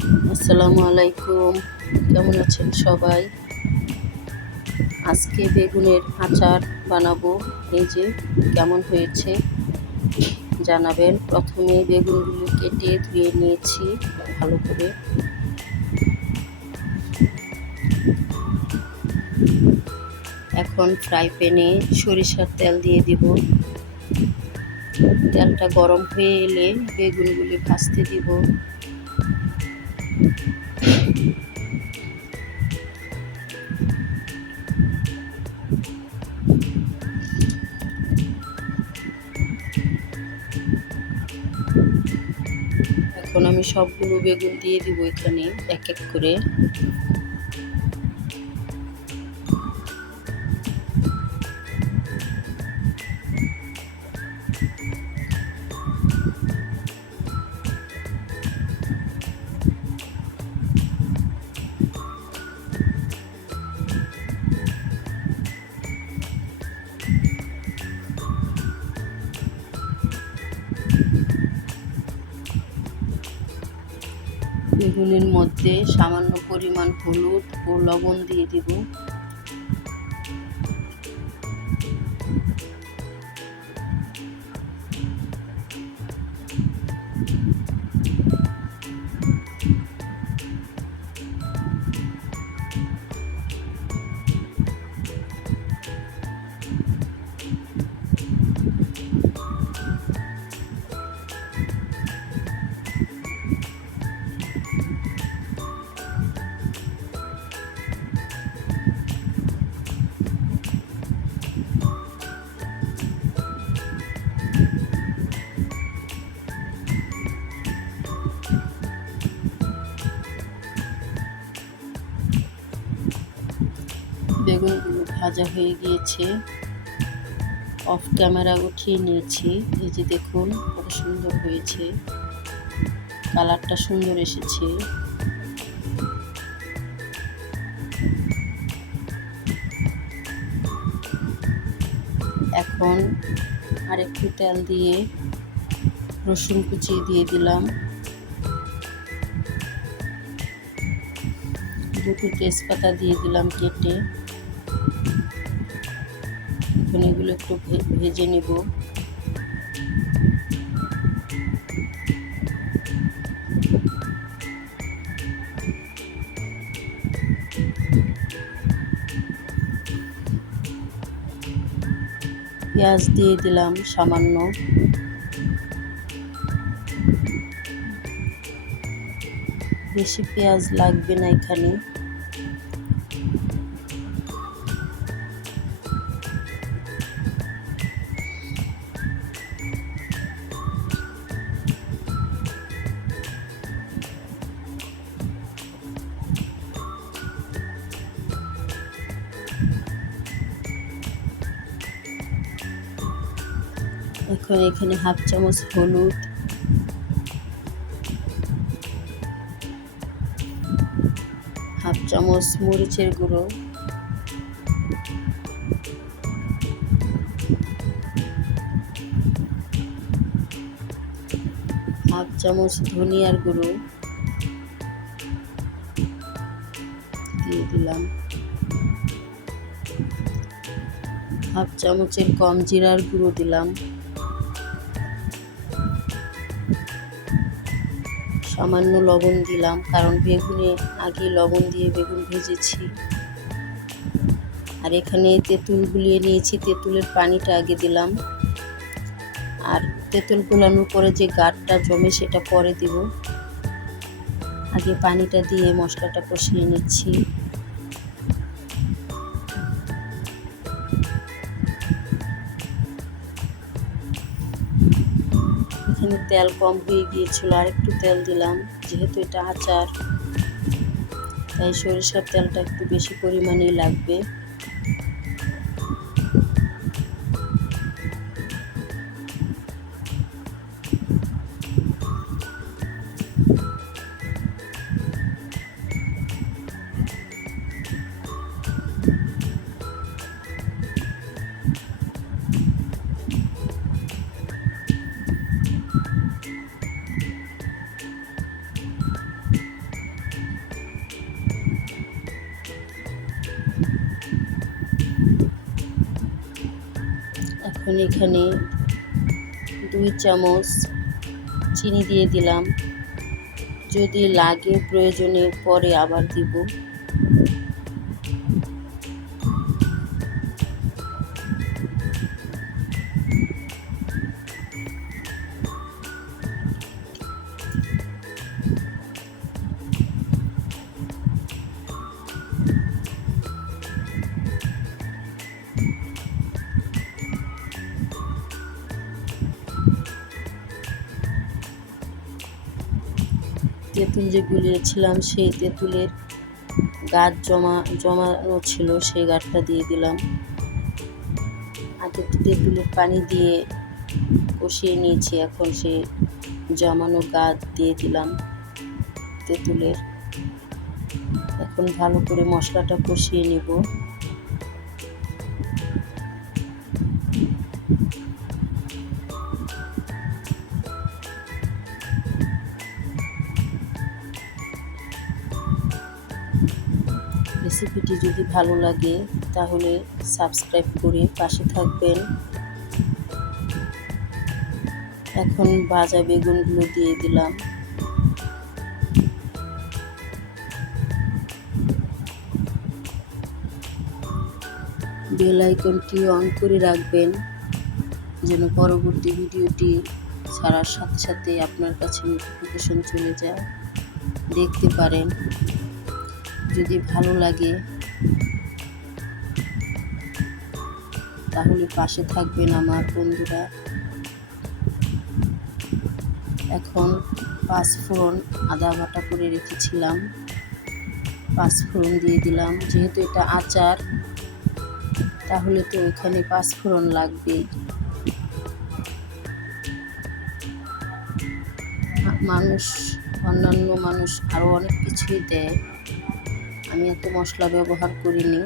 আসসালামু আলাইকুম। কেমন আছেন সবাই? আজকে বেগুনের আচার বানাবো। এই যে কেমন হয়েছে জানাবেন। প্রথমে বেগুনগুলো কেটে ধুয়ে নিয়েছি ভালো করে। এখন ফ্রাই প্যানে সরিষার তেল দিয়ে দিব। তেলটা গরম হয়ে এলে বেগুনগুলি ভাজতে দিব। এখন আমি সবগুলো বেগুন দিয়ে দিব এখানে এক এক করে। বেগুনের মধ্যে সামান্য পরিমাণ হলুদ ও লবণ দিয়ে দিব। বেগুনগুলো ভাজা হয়ে গিয়েছে। অফ ক্যামেরা উঠিয়ে নিয়েছি। এই যে দেখুন কত সুন্দর হয়েছে, কালারটা সুন্দর এসেছে। এখন আরেকটু তেল দিয়ে রসুন কুচি দিয়ে দিলাম, দুটো তেজপাতা দিয়ে দিলাম কেটে। এখন এগুলো একটু ভেজে নেব। পেঁয়াজ দিয়ে দিলাম সামান্য। বেশি পেঁয়াজ লাগবে না এখানে। এখন এখানে হাফ চামচ হলুদ, হাফ চামচ মরিচের গুঁড়ো, হাফ চামচ ধনিয়ার গুঁড়ো দিয়ে দিলাম, হাফ চামচের কম জিরার গুঁড়ো দিলাম, সামান্য লবণ দিলাম কারণ বেগুনে আগে লবণ দিয়ে বেগুন ভেজেছি। আর এখানে তেঁতুল গুলিয়ে নিয়েছি, তেঁতুলের পানিটা আগে দিলাম। আর তেঁতুল গুলানোর পরে যে গাঢ়টা জমে সেটা পরে দিব। আগে পানিটা দিয়ে মশলাটা কষিয়ে নিচ্ছি। এখানে তেল কম হয়ে গিয়েছিল, আর একটু তেল দিলাম। যেহেতু এটা আচার তাই সরিষার তেলটা একটু বেশি পরিমাণেই লাগবে। এখন এখানে 2 চামচ চিনি দিয়ে দিলাম, যদি লাগে প্রয়োজনে পরে আবার দিব। তেঁতুল যে গুলিয়েছিলাম সেই তেঁতুলের গাছ জমানো ছিল, সেই গাছটা দিয়ে দিলাম। আগে তো তেঁতুলের পানি দিয়ে কষিয়ে নিয়েছি, এখন সেই জমানো গাছ দিয়ে দিলাম তেঁতুলের। এখন ভালো করে মশলাটা কষিয়ে নিব। রেসিপিটি যদি ভালো লাগে তাহলে সাবস্ক্রাইব করে পাশে থাকবেন। এখন ভাজা বেগুনগুলো দিয়ে দিলাম। বেল আইকনটি অন করে রাখবেন যেন পরবর্তী ভিডিওটি ছাড়ার সাথে সাথে আপনার কাছে নোটিফিকেশন চলে যায়, দেখতে পারেন। যদি ভালো লাগে তাহলে পাশে থাকবেন আমার বন্ধুরা। এখন 5 ফোড়ন আদা বাটা করে রেখেছিলাম, 5 ফোড়ন দিয়ে দিলাম। যেহেতু এটা আচার তাহলে তো এখানে 5 ফোড়ন লাগবেই। অন্যান্য মানুষ আরও অনেক কিছুই দেয়, আমি এত মশলা ব্যবহার করিনি।